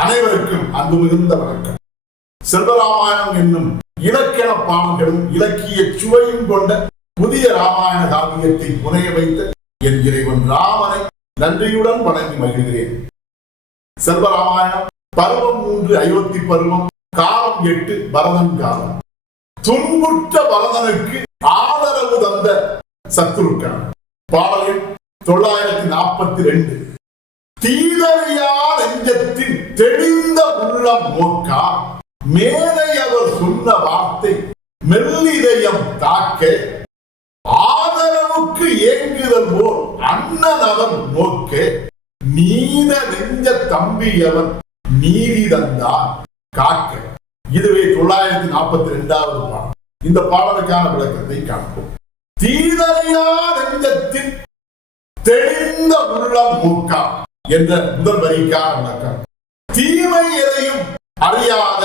அனைவருக்கும் அன்பு மிகுந்த வணக்கம். செல்வராமாயணம் என்னும் இலக்கண பாடல்களும் இலக்கிய சுவையும் கொண்ட புதிய ராமாயண காவியத்தை புனைய வைத்த என் இறைவன் ராமனை நன்றியுடன் வணங்கி மகிழ்கிறேன். செல்வராமாயணம் பருவம் 3 அயோத்தி பருவம், காலம் 8 பரதன் காலம். துன்புற்ற பரதனுக்கு ஆதரவு தந்த சத்ருக்கன். பாடல் 942. தீதறியா நெஞ்சத்தின் தெளிந்த உள்ளம் நோக்கா மேலை அவர் சொன்ன வார்த்தை மெல்லிதயம் தாக்க ஆதரவுக்கு ஏங்குதல் போல் அண்ணன் அவன் நோக்க நீத நெஞ்ச தம்பியவன் நீதி தந்தான் காக்க. இதுவே 942வது பாடல். இந்த பாடலுக்கான விளக்கத்தை காண்போம். தீதறியா நெஞ்சத்தின் தெளிந்த உள்ளம் நோக்கா என்ற முதல் வரிக்கான விளக்கம். தீமை எதையும் அறியாத,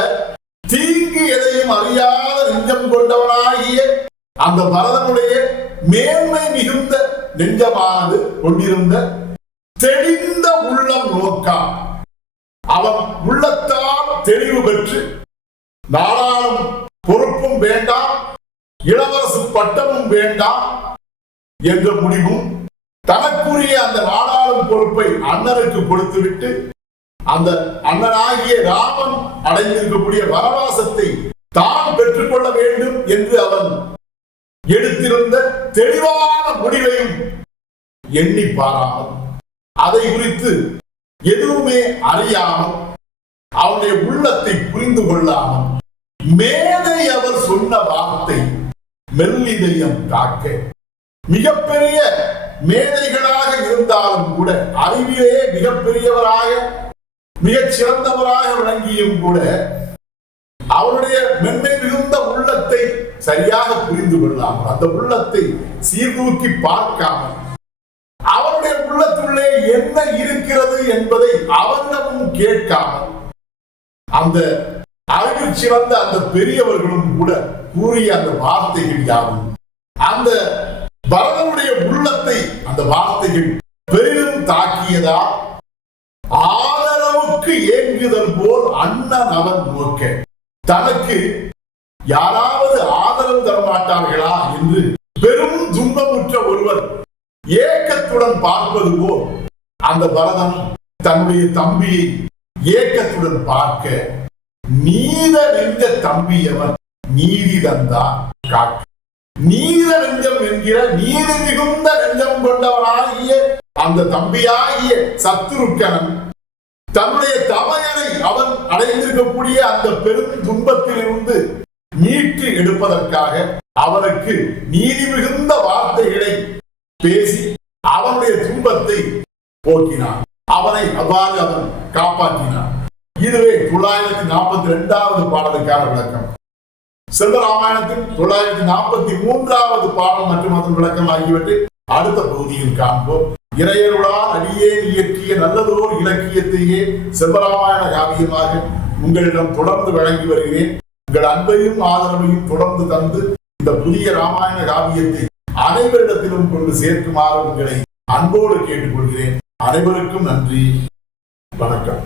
தீங்கு எதையும் அறியாத நெஞ்சம் கொண்டவனாகிய அந்த பரதனுடைய மேன்மை மிகுந்த நெஞ்சமானது கொண்டிருந்த தெளிந்த உள்ளம் நோக்கா. அவன் உள்ளத்தால் தெளிவு பெற்று நாடாளும் பொறுப்பும் வேண்டாம், இளவரசு பட்டமும் வேண்டாம் என்ற முடிவும், தனக்குரிய அந்த நாடாளும் பொறுப்பை அண்ணனுக்கு கொடுத்துவிட்டு அந்த அண்ணனாகிய ராமன் அடைந்திருக்கக்கூடிய வனவாசத்தை தான் பெற்றுக்கொள்ள வேண்டும் என்று அவன் எடுத்திருந்த தெளிவான முடிவையும் எண்ணி பாராமல், அதை குறித்து எதுவுமே அறியாமல், அவனுடைய உள்ளத்தை புரிந்து கொள்ளாமல், மேதை அவர் சொன்ன வார்த்தை மெல்லிதயம் காக்க. மிகப்பெரிய மேதைகளாக இருந்தாலும் கூட, அறிவிலே மிகப்பெரியவராக மிகச் சிறந்தவராக விளங்கியும் கூட அவருடைய மென்மை மிகுந்த உள்ளத்தை சரியாக புரிந்து கொள்ளாமல், அந்த உள்ளத்தை சீர்தூக்கி பார்க்காமல், அவருடைய உள்ளத்துள்ளே என்ன இருக்கிறது என்பதை அவரிடமும் கேட்காமல், அந்த அறிவில் சிறந்த அந்த பெரியவர்களும் கூட கூறிய அந்த வார்த்தைகள் யாவும் அந்த பரதனுடைய உள்ளத்தை அந்த வார்த்தைகள் பெரிதும் தாக்கியதா. ஆதரவுக்கு ஏங்குதல் போல் அண்ணன் அவன் நோக்க, தனக்கு யாராவது ஆதரவு தரமாட்டார்களா என்று பெரும் துன்பமுற்ற ஒருவர் ஏக்கத்துடன் பார்ப்பது போல் அந்த பரதன் தன்னுடைய தம்பியை ஏக்கத்துடன் பார்க்க, நீத நெஞ்ச தம்பியவன் நீதி தந்தான் காக்க. நீத நெஞ்சம் என்கிற நீதி மிகுந்த நெஞ்சம் கொண்டவனாகிய அந்த தம்பியாகிய சத்ருக்கன் தன்னுடைய தமையனை அவன் அடைந்திருக்கக்கூடிய அந்த பெரும் துன்பத்திலிருந்து மீட்டு எடுப்பதற்காக அவனுக்கு நீதி மிகுந்த வார்த்தைகளை பேசி அவனுடைய துன்பத்தை போக்கினான். அவனை அவ்வாறு அவன் காப்பாற்றினான். இதுவே 942வது பாடலுக்கான விளக்கம். செல்வராமாயணத்தின் 943வது பாடல் மற்றும் அதன் விளக்கம் ஆகியவற்றை அடுத்த பகுதியில் காண்போம். இறையருளால் அடியேன் இயற்றிய நல்லதோர் இலக்கியத்தையே செல்வராமாயண காவியமாக உங்களிடம் தொடர்ந்து வழங்கி வருகிறேன். உங்கள் அன்பையும் ஆதரவையும் தொடர்ந்து தந்து இந்த புதிய ராமாயண காவியத்தை அனைவரிடத்திலும் கொண்டு சேர்க்குமாறு உங்களை அன்போடு கேட்டுக்கொள்கிறேன். அனைவருக்கும் நன்றி, வணக்கம்.